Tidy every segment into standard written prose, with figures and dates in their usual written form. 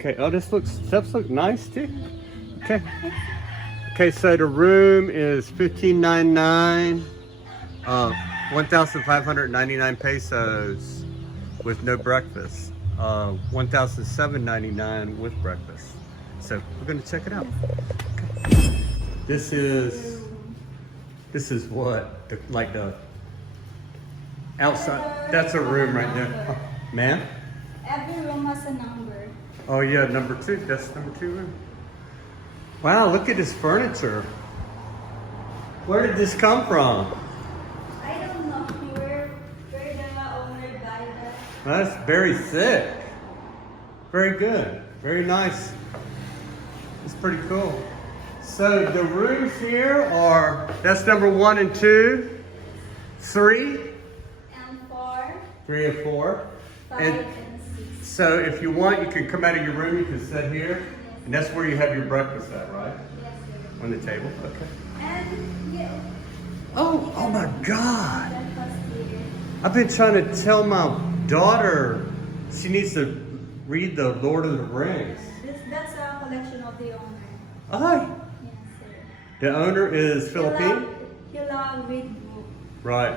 Okay, oh, steps look nice too. Okay. Okay, so the room is $15.99, 1,599 pesos with no breakfast, 1,799 with breakfast. So we're gonna check it out. Okay. This is what? Like the outside, that's a room right there. Oh, ma'am? Every room has a number. Oh yeah, number 2, that's number 2 room. Wow, look at this furniture. Where did this come from? I don't know where the owner died at. That's very thick. Very good, very nice. It's pretty cool. So the rooms here are, that's number 1 and 2, 3, And 4, 3 and 4. 5, and 6. So if you want, you can come out of your room, you can sit here, and that's where you have your breakfast at, right? Yes, sir. On the table, okay. And yeah. Oh my God. Breakfast here. I've been trying to tell my daughter she needs to read the Lord of the Rings. That's a collection of the owner. Oh, Yes, sir. the owner is Philippine? He loves read book. Right.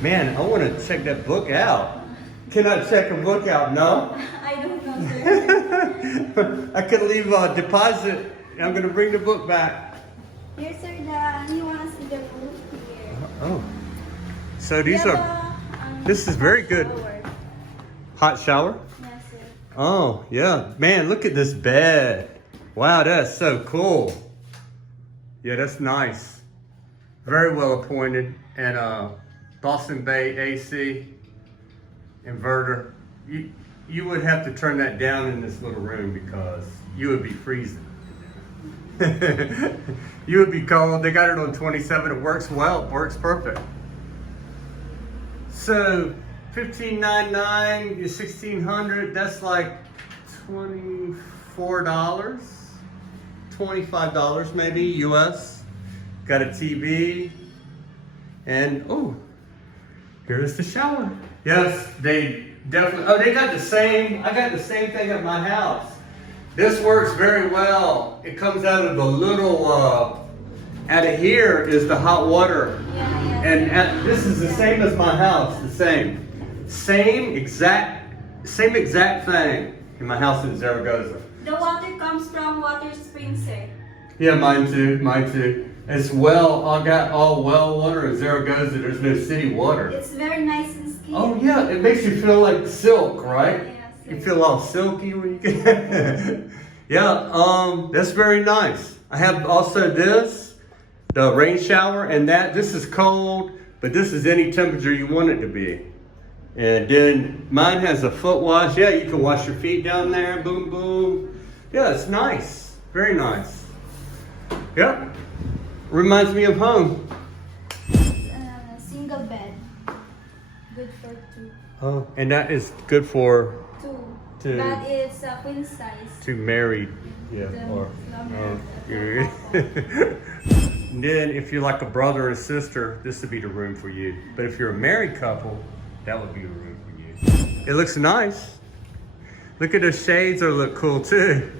Man, I want to check that book out. Can I check a book out? No? I don't know, sir. I could leave a deposit. I'm going to bring the book back. Here, sir, you want to see the roof here. Oh. So these We are, have this is very good. shower. Hot shower? Yes, sir. Oh, yeah. Man, look at this bed. Wow, that's so cool. Yeah, that's nice. Very well appointed. And Boston Bay AC inverter. You would have to turn that down in this little room because you would be freezing. You would be cold. They got it on 27. It works well. It works perfect. So $15.99 is $1,600. That's like $24, $25 maybe US. Got a TV. And oh, here's the shower. Yes, they definitely, oh, they got the same, I got the same thing at my house. This works very well. It comes out of the little, out of here is the hot water. Yeah, And this is the same as my house, the same. Same exact thing in my house in Zaragoza. The water comes from water springs, sir. Yeah, mine too. As well, I got all well water in Zaragoza. There's no city water. It's very nice and skinny. Oh yeah, it makes you feel like silk, right? Yes, You feel all silky when you get. Yeah, that's very nice. I have also this, the rain shower, and this is cold, but this is any temperature you want it to be. And then mine has a foot wash. Yeah, you can wash your feet down there. Boom, boom. Yeah, it's nice. Very nice. Yep. Reminds me of home. Single bed. Good for 2. Oh, and that is good for 2. But it's a queen size. 2 married. Yeah. Yeah. And then if you're like a brother or sister, this would be the room for you. But if you're a married couple, that would be the room for you. It looks nice. Look at the shades, they look cool too.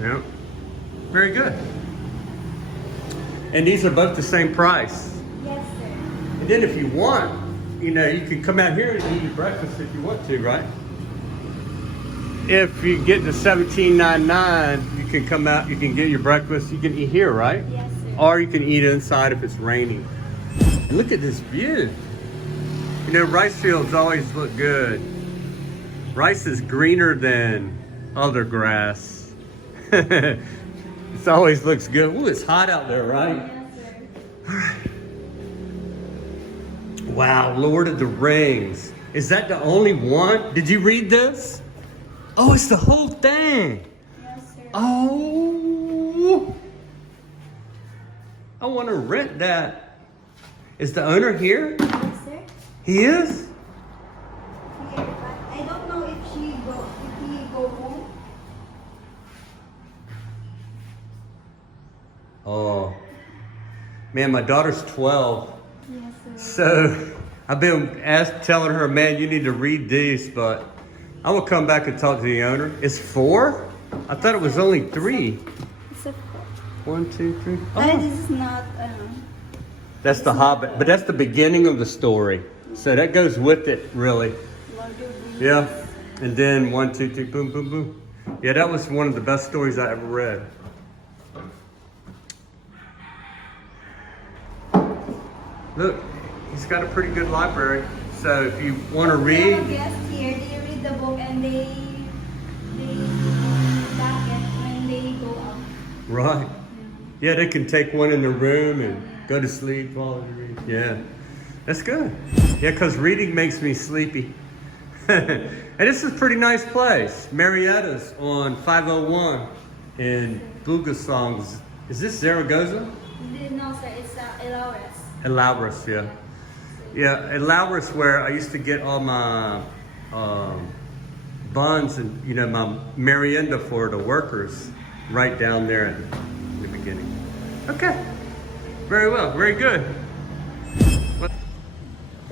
Yep. Very good. And these are both the same price. Yes, sir. And then if you want, you can come out here and eat your breakfast if you want to, right? If you get the $17.99, you can come out, you can get your breakfast, you can eat here, right? Yes, sir. Or you can eat inside if it's raining. And look at this view. Rice fields always look good. Rice is greener than other grass. It always looks good. Ooh, it's hot out there, right? Yes, sir. All right. Wow, Lord of the Rings. Is that the only one? Did you read this? Oh, it's the whole thing. Yes, sir. Oh. I want to rent that. Is the owner here? Yes, sir. He is? Here, but I don't know if he go home. Oh. Man, my daughter's 12. Yes, sir. So I've been telling her, man, you need to read these, but I will come back and talk to the owner. It's 4? I thought it was only 3. It's a 1, 2, 3. This is not. That's the Hobbit, but that's the beginning of the story. So that goes with it, really. 1, 2, 3. Yeah. And then 1, 2, 3, boom, boom, boom. Yeah, that was one of the best stories I ever read. Look, he's got a pretty good library. So if you want to read, Guests here, they read the book and they back it when they go out. right? Yeah, they can take one in the room and go to sleep while they read. Yeah, that's good. Yeah, because reading makes me sleepy. And this is a pretty nice place. Marietta's on 501 in Bugasong. Is this Zaragoza? No, sir, it's Elores. Elauris, yeah. Yeah, Elauris where I used to get all my buns and, you know, my merienda for the workers right down there in the beginning. Okay, very well, very good.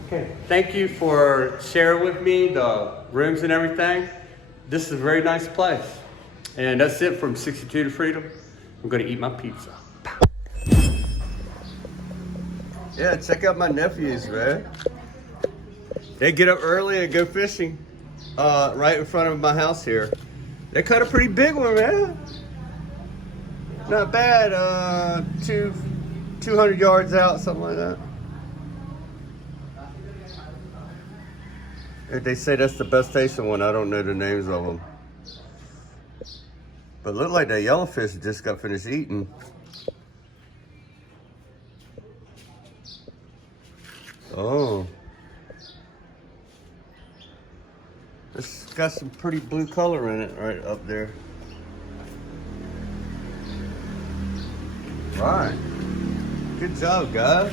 Okay, thank you for sharing with me the rooms and everything. This is a very nice place. And that's it from 62 to Freedom. I'm gonna eat my pizza. Yeah, check out my nephews, man. They get up early and go fishing right in front of my house here. They caught a pretty big one, man. Not bad, 200 yards out, something like that. They say that's the best tasting one. I don't know the names of them. But look like that yellowfish just got finished eating. Oh. It's got some pretty blue color in it right up there. Right. Good job, guys.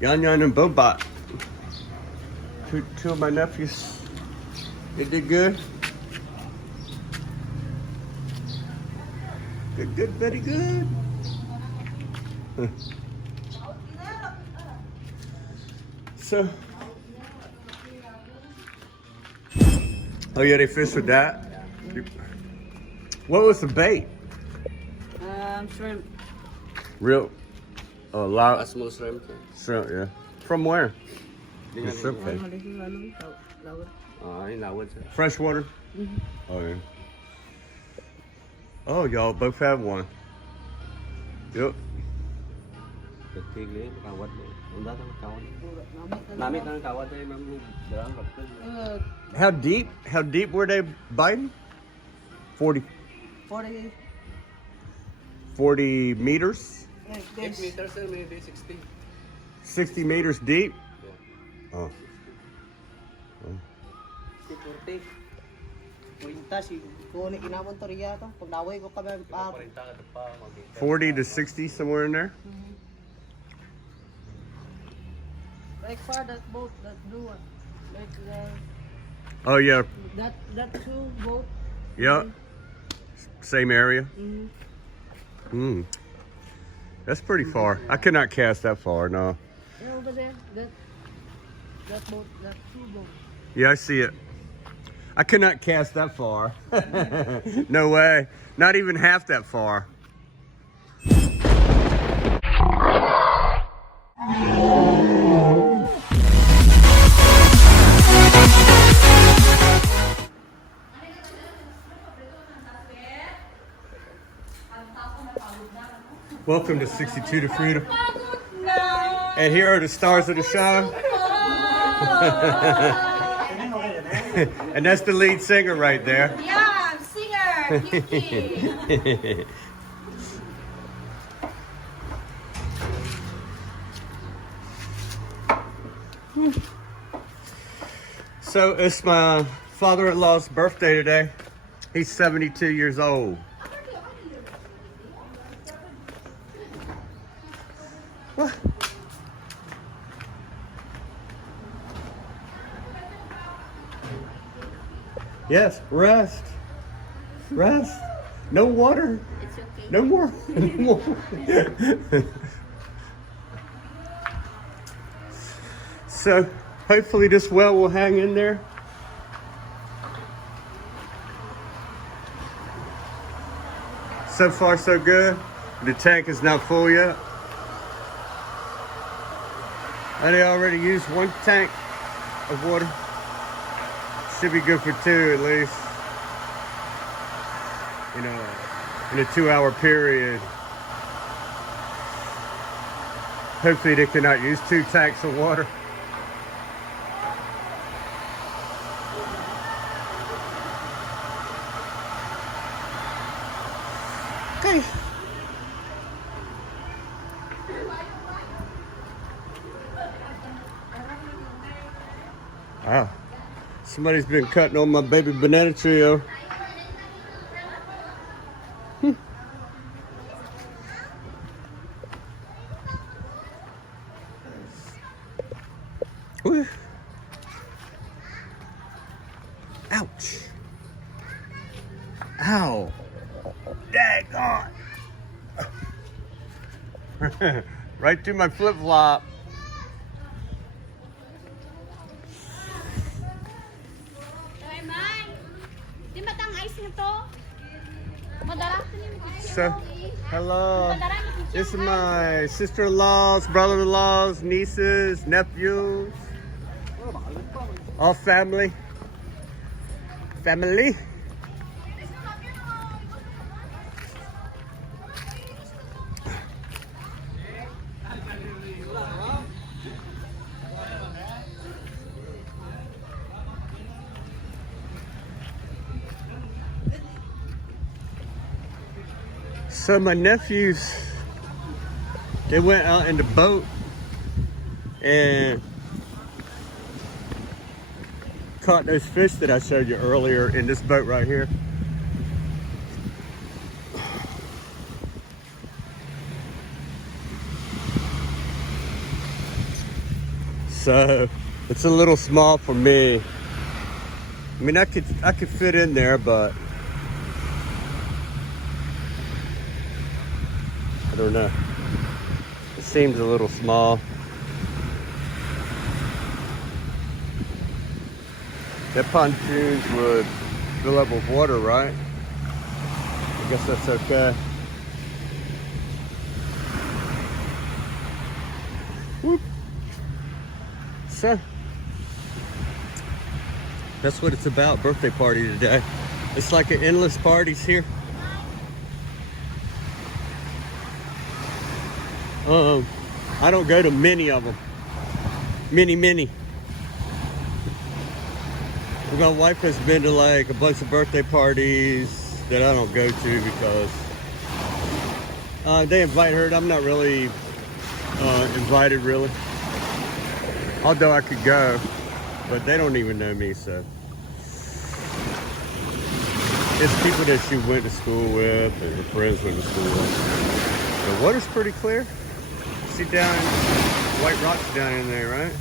Yan Yan and Bobot. Two of my nephews. They did good. Good, very good. So, oh yeah, they fished with that. What was the bait? Shrimp. Real, lot. Small shrimp. Shrimp, yeah. From where? The shrimp cake. Fresh water? Oh yeah. Oh, y'all both have one. Yep. How deep were they biting? 40 meters? 8 meters and maybe 60. 60 meters deep? Yeah. Oh. 40. Kurinta si kunin kinamon to riya to. Pag naway ko kami 40 to 60, somewhere in there? like for that boat, that blue one. Like Oh yeah, that two boat. yeah. Same area? Mm-hmm. That's pretty far. I could not cast that far, no. Yeah, over there, that boat, that two boat. Yeah, I see it. I could not cast that far. No way. Not even half that far. Welcome to 62 to Freedom. And here are the stars of the show. And that's the lead singer right there. Yeah, singer, Kiki. So it's my father-in-law's birthday today. He's 72 years old. What? Yes, rest. Rest. No water. It's okay. No more. No more. So hopefully this well will hang in there. So far so good. The tank is not full yet. And they already used one tank of water. Should be good for 2 at least. You know, in a 2-hour period. Hopefully they cannot use 2 tanks of water. Okay. Wow. Somebody's been cutting on my baby banana trio. Woo. Ouch. Ow. Daggone. Right through my flip-flop. So, hello. This is my sister-in-laws, brother-in-laws, nieces, nephews. All family. Family. So my nephews, they went out in the boat and caught those fish that I showed you earlier in this boat right here. So it's a little small for me. I mean, I could fit in there, but I don't know. It seems a little small. That pontoons would fill up with water, right? I guess that's okay. Whoop. So, that's what it's about, birthday party today. It's like an endless parties here. I don't go to many of them. Many. My wife has been to like a bunch of birthday parties that I don't go to because they invite her. I'm not really invited really. Although I could go, but they don't even know me, so. It's people that she went to school with and her friends went to school with. The water's pretty clear. See down, white rocks down in there, right?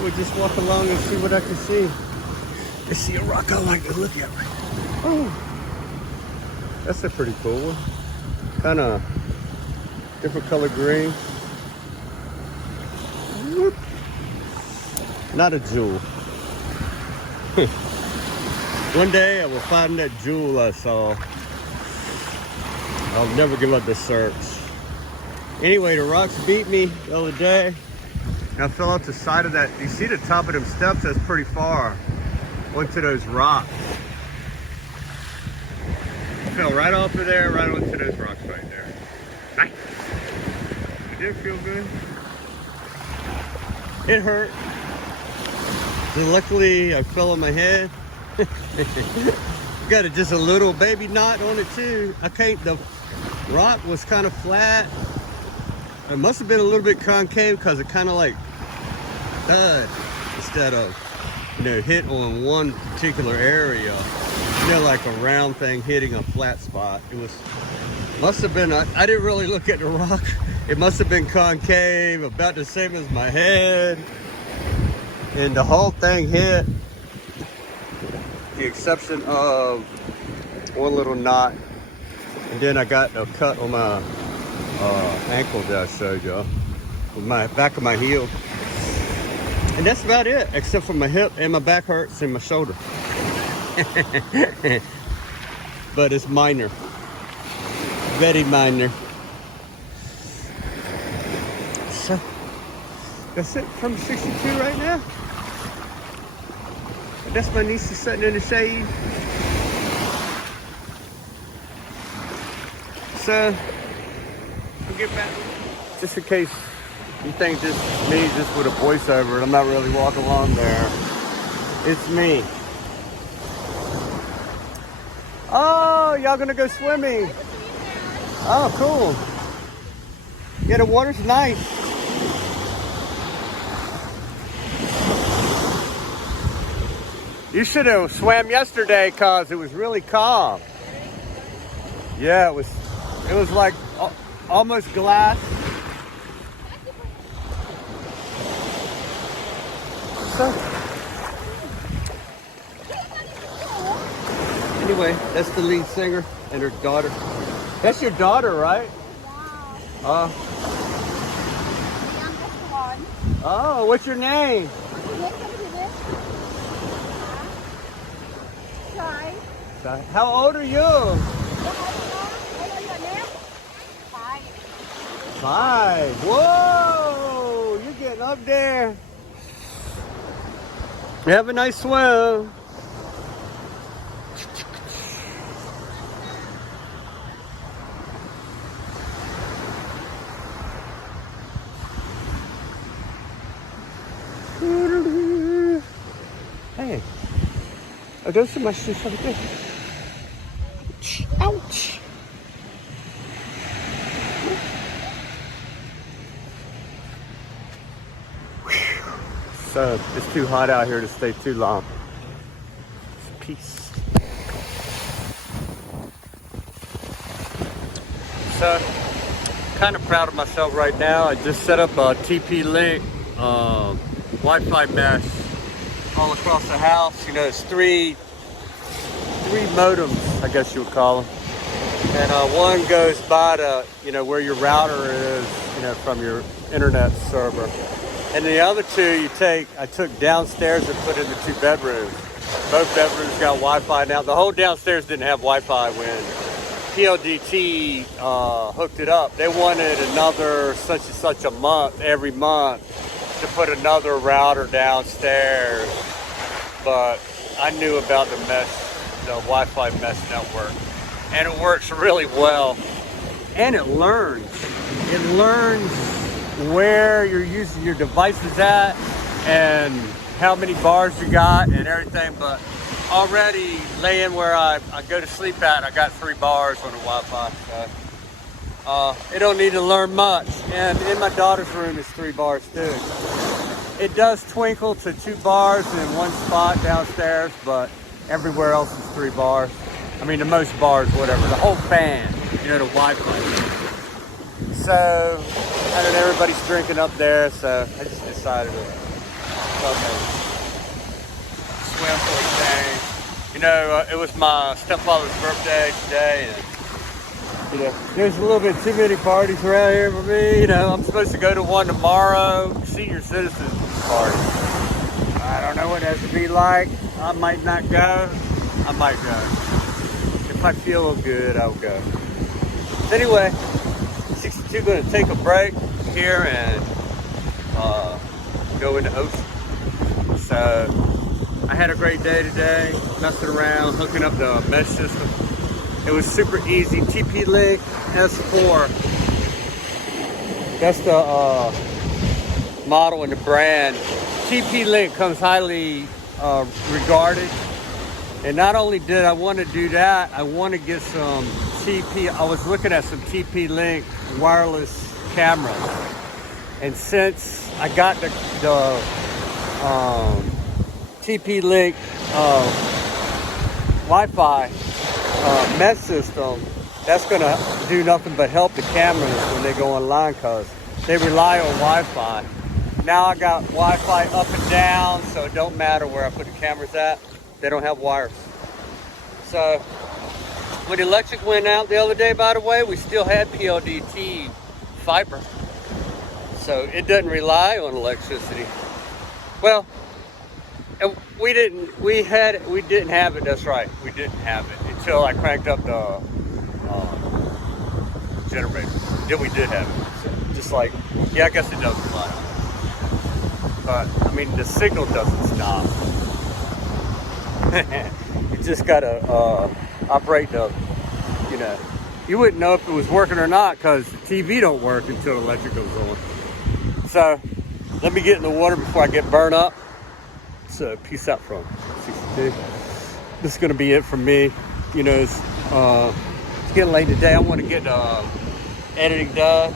We'll just walk along and see what I can see. I see a rock I like to look at. Oh, that's a pretty cool one. Kind of different color green. Whoop. Not a jewel. One day I will find that jewel I saw. I'll never give up the search. Anyway, the rocks beat me the other day. And I fell off the side of that. You see the top of them steps? That's pretty far. Went to those rocks. I fell right off of there, right onto those rocks right there. Nice. It did feel good. It hurt. And luckily, I fell on my head. Got just a little baby knot on it too. The rock was kind of flat. It must have been a little bit concave because it kind of like thud instead of, hit on one particular area. Like a round thing hitting a flat spot. Must have been, I didn't really look at the rock. It must have been concave, about the same as my head. And the whole thing hit. The exception of one little knot. And then I got a cut on my ankle that I showed y'all. With my back of my heel. And that's about it, except for my hip and my back hurts and my shoulder. But it's minor. Very minor. So that's it from 62 right now. That's my niece is sitting in the shade. So I'll get back. Just in case you think just me just with a voiceover and I'm not really walking along there. It's me. Oh, y'all gonna go swimming? Oh, cool. Yeah, the water's nice. You should have swam yesterday because it was really calm. Yeah, it was like almost glass. So, anyway, that's the lead singer and her daughter. That's your daughter, right? Yeah. The youngest one. Oh, what's your name? Try. How old are you? Five. 5. Whoa, you're getting up there. Have a nice swim. Hey, oh, those are my shoes over there. Ouch. So it's too hot out here to stay too long. Peace. So, kind of proud of myself right now. I just set up a TP-Link Wi-Fi mesh all across the house. You know, it's three modems, I guess you would call them. And one goes by to, you know, where your router is, you know, from your internet server. And the other two I took downstairs and put in the 2 bedrooms. Both bedrooms got Wi-Fi now. The whole downstairs didn't have Wi-Fi when PLDT hooked it up. They wanted another such and such a month, every month, to put another router downstairs. But I knew about the Wi-Fi mesh network. And it works really well. And it learns. It learns where you're using your devices at and how many bars you got and everything. But already laying where I go to sleep at, I got 3 bars on the Wi-Fi. So, it don't need to learn much. And in my daughter's room is 3 bars too. It does twinkle to 2 bars in one spot downstairs, but everywhere else is 3 bars. I mean, the most bars, whatever. The whole fan, you know, the Wi-Fi. So, and then everybody's drinking up there, so I just decided to swim for a day. You know, it was my stepfather's birthday today, and you know, there's a little bit too many parties around here for me. You know, I'm supposed to go to one tomorrow, senior citizen party. I don't know what that would be like. I might not go. I might go. If I feel good, I'll go. Anyway, 62 going to take a break here and go in the ocean. So I had a great day today, messing around, hooking up the mesh system. It was super easy. TP-Link S4. That's the model and the brand. TP-Link comes highly regarded. And not only did I want to do that, I want to get some I was looking at some TP-Link wireless cameras. And since I got the TP-Link Wi-Fi mesh system, that's going to do nothing but help the cameras when they go online because they rely on Wi-Fi. Now I got Wi-Fi up and down, so it don't matter where I put the cameras at. They don't have wires. So when the electric went out the other day, by the way, we still had PLDT fiber. So it doesn't rely on electricity. Well, we didn't have it, that's right. We didn't have it until I cranked up the generator. Then we did have it. So just like, yeah, I guess it does rely on it. But, I mean, the signal doesn't stop. You just gotta operate the, you know, you wouldn't know if it was working or not because the TV don't work until the electric goes on. So, let me get in the water before I get burned up. So, peace out from 62. This is gonna be it from me. You know, it's getting late today. I want to get editing done.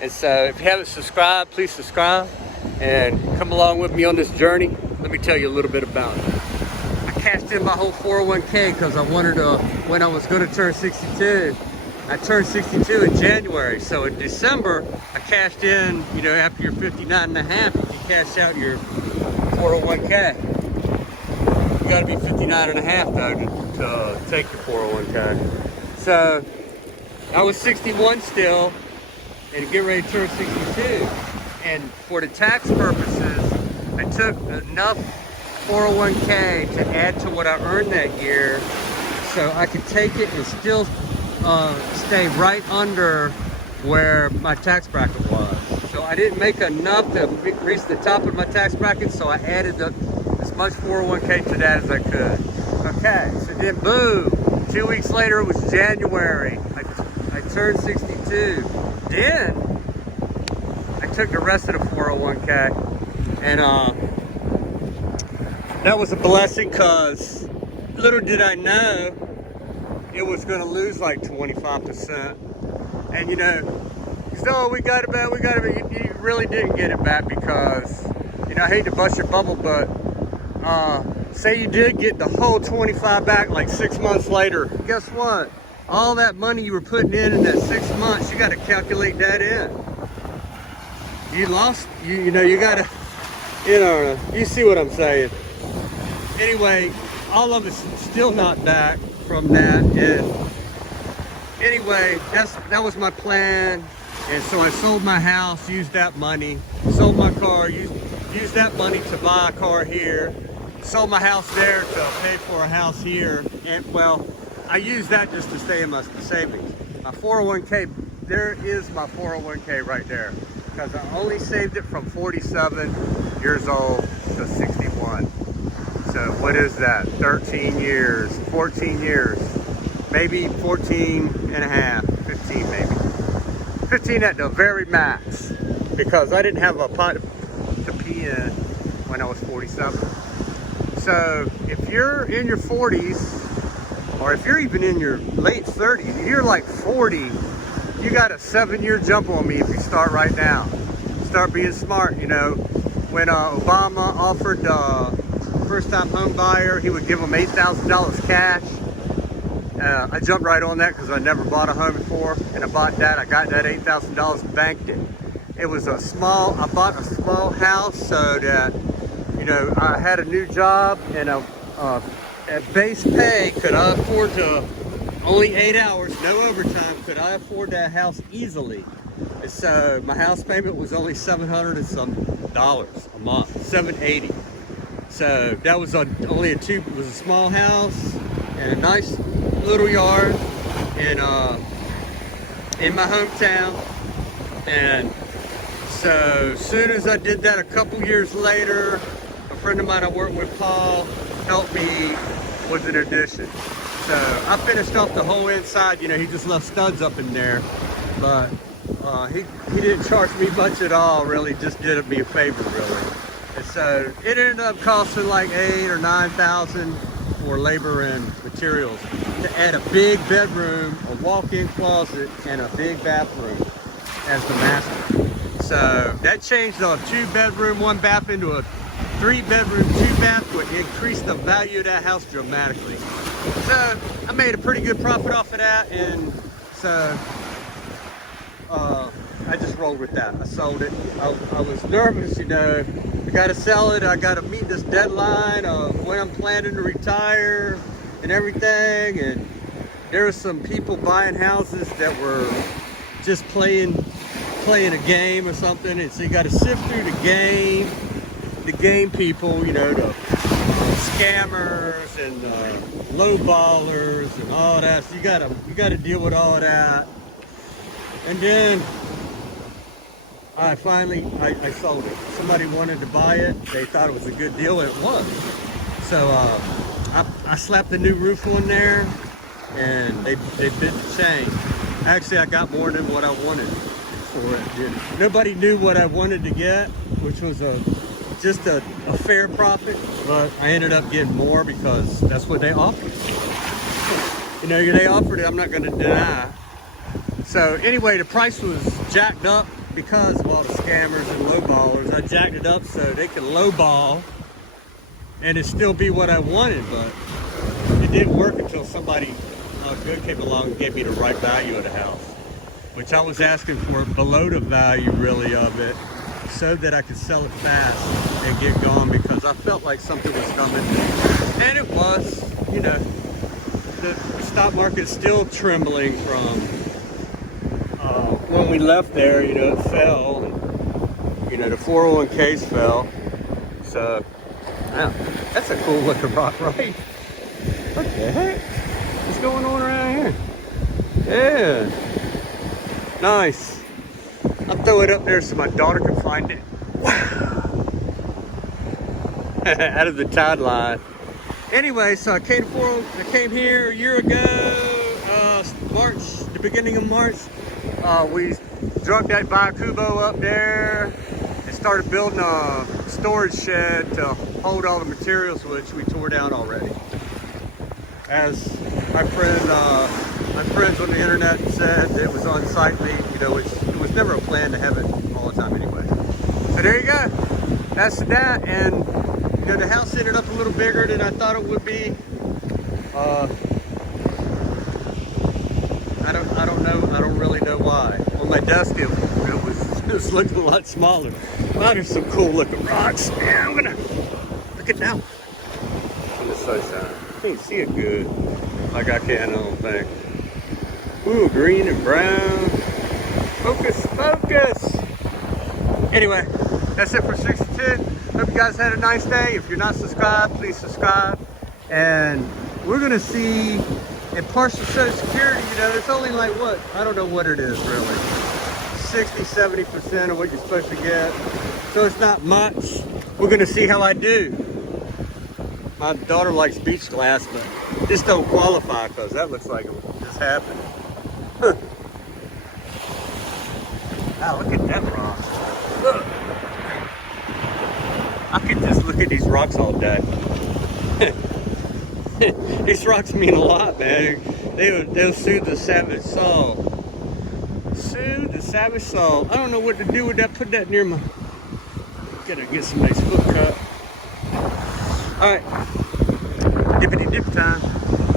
And so, if you haven't subscribed, please subscribe and come along with me on this journey. Let me tell you a little bit about it. I cashed in my whole 401k because I wanted to, when I was going to turn 62. I turned 62 in January, so in December I cashed in. You know, after you're 59 and a half, you can cash out your 401k. You got to be 59 and a half though to take your 401k. So I was 61 still and get ready to turn 62. And for the tax purposes, I took enough 401k to add to what I earned that year, so I could take it and still stay right under where my tax bracket was. So I didn't make enough to reach the top of my tax bracket, so I added as much 401k to that as I could. Okay, so then boom, 2 weeks later it was January. I turned 62. Then I took the rest of the 401k, and that was a blessing because little did I know it was going to lose like 25%. And you know, so we got it back, you really didn't get it back because, you know, I hate to bust your bubble, but say you did get the whole 25 back like 6 months later. Guess what? All that money you were putting in that 6 months, you got to calculate that in. You lost, you know, you got to, you know, you see what I'm saying. Anyway, all of it's still not back from that, and anyway, that was my plan. And so I sold my house, used that money, sold my car, used that money to buy a car here, sold my house there to pay for a house here, and well, I used that just to stay in my savings. My 401k, there is my 401k right there, because I only saved it from 47 years old to 61. So what is that? 13 years, 14 years, maybe 14 and a half, 15 maybe. 15 at the very max, because I didn't have a pot to pee in when I was 47. So if you're in your 40s, or if you're even in your late 30s, if you're like 40, you got a 7-year jump on me if you start right now. Start being smart, you know. When Obama offered first-time home buyer, he would give them $8,000 cash. I jumped right on that because I never bought a home before, and I bought that. I got that $8,000, banked it. It was a small, I bought a small house so that, you know, I had a new job, and at base pay, could I afford to, only 8 hours, no overtime, could I afford that house easily? And so my house payment was only $700 and some dollars a month, $780. So that was only it was a small house and a nice little yard in my hometown. And so soon as I did that, a couple years later, a friend of mine I worked with, Paul, helped me with an addition. So I finished off the whole inside. You know, he just left studs up in there, but he didn't charge me much at all, really, just did me a favor, really. And so it ended up costing like $8,000 or $9,000 for labor and materials to add a big bedroom, a walk-in closet, and a big bathroom as the master. So that changed a 2-bedroom, 1-bath into a 3-bedroom, 2-bath, would increase the value of that house dramatically. So I made a pretty good profit off of that, and so I just rolled with that. I sold it. I was nervous, you know. I got to sell it. I got to meet this deadline of when I'm planning to retire and everything. And there were some people buying houses that were just playing a game or something, and so you got to sift through the game people, you know, the scammers and low ballers and all that. So you gotta deal with all that. And then I finally sold it. Somebody wanted to buy it. They thought it was a good deal, and it was. So I slapped the new roof on there, and they bid the chain. Actually, I got more than what I wanted for it. Nobody knew what I wanted to get, which was just a fair profit, but I ended up getting more because that's what they offered. You know, they offered it, I'm not gonna deny. So anyway, the price was jacked up because of all the scammers and lowballers. I jacked it up so they could lowball and it still be what I wanted, but it didn't work until somebody good came along and gave me the right value of the house, which I was asking for below the value really of it, so that I could sell it fast and get going, because I felt like something was coming, and it was. You know, the stock market's still trembling from when we left there. You know, it fell, and, you know, the 401ks fell. So, wow, that's a cool looking rock, right? What the heck? What's going on around here? Yeah, nice. I'll throw it up there so my daughter can find it. Wow. Out of the tide line. Anyway, so I came here a year ago, March, the beginning of March. We drug that Bakubo up there and started building a storage shed to hold all the materials, which we tore down already. As my friends on the internet said, it was unsightly, you know, which it was never a plan to have it all the time anyway. So there you go. That's that. And you know, the house ended up a little bigger than I thought it would be. I don't really know why. On my desk, it was looking a lot smaller. Wow, there's some cool looking rocks. Yeah, I'm gonna look at that in the sunshine. Can't see it good, like I can, I don't think. Ooh, green and brown. Focus, focus. Anyway, that's it for 62. Hope you guys had a nice day. If you're not subscribed, please subscribe. And we're gonna see in partial Social Security, you know, it's only like what? I don't know what it is really. 60-70% of what you're supposed to get. So it's not much. We're gonna see how I do. My daughter likes beach glass, but this don't qualify because that looks like it just happened. Huh. Wow, look at that rock. Look. I could just look at these rocks all day. These rocks mean a lot, man. They'll soothe the savage soul. Soothe the savage soul. I don't know what to do with that. Put that near my... Gotta get some nice foot cut. Alright. Dippity dip time.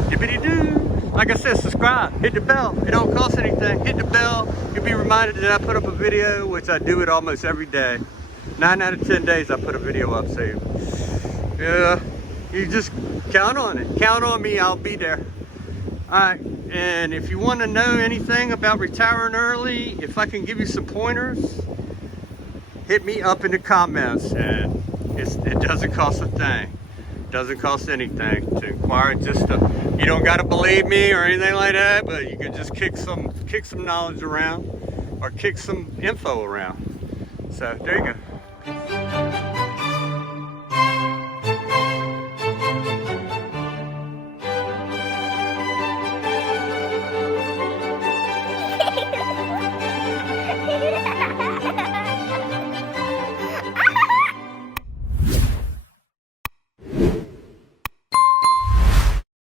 Dippity doo. Like I said, subscribe. Hit the bell. It don't cost anything. Hit the bell. You'll be reminded that I put up a video, which I do it almost every day. 9 out of 10 days I put a video up, so yeah, you just count on it. Count on me, I'll be there. Alright, and if you want to know anything about retiring early, if I can give you some pointers, hit me up in the comments. And it doesn't cost a thing. It doesn't cost anything to inquire. You don't got to believe me or anything like that, but you can just kick some knowledge around or kick some info around. So there you go.